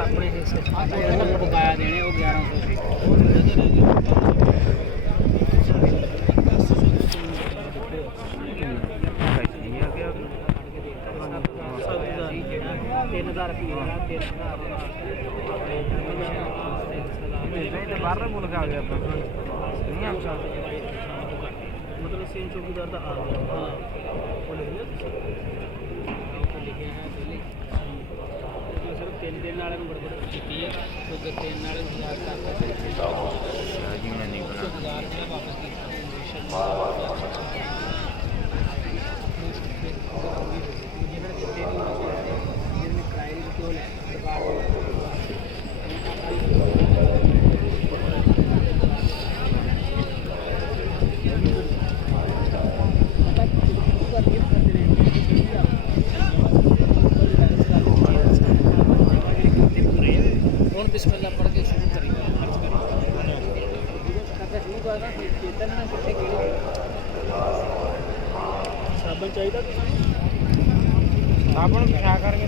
ਆਪਣੇ ਹਿੱਸੇ ਬਕਾਇਆ ਦੇਣੇ ਉਹ 1100 बाहर मुल्क आ गया मतलब सेम चौकीदार का आ गया हाँ सिर्फ 3 दिन वाले में बड़बड़ की है तो 3 वाले बिस्मिल्लाह पढ़ के शुरू करेंगे खर्च शुरू करना चेतन ने कितने कीड़े साबन चाहिए साबन बिछा करके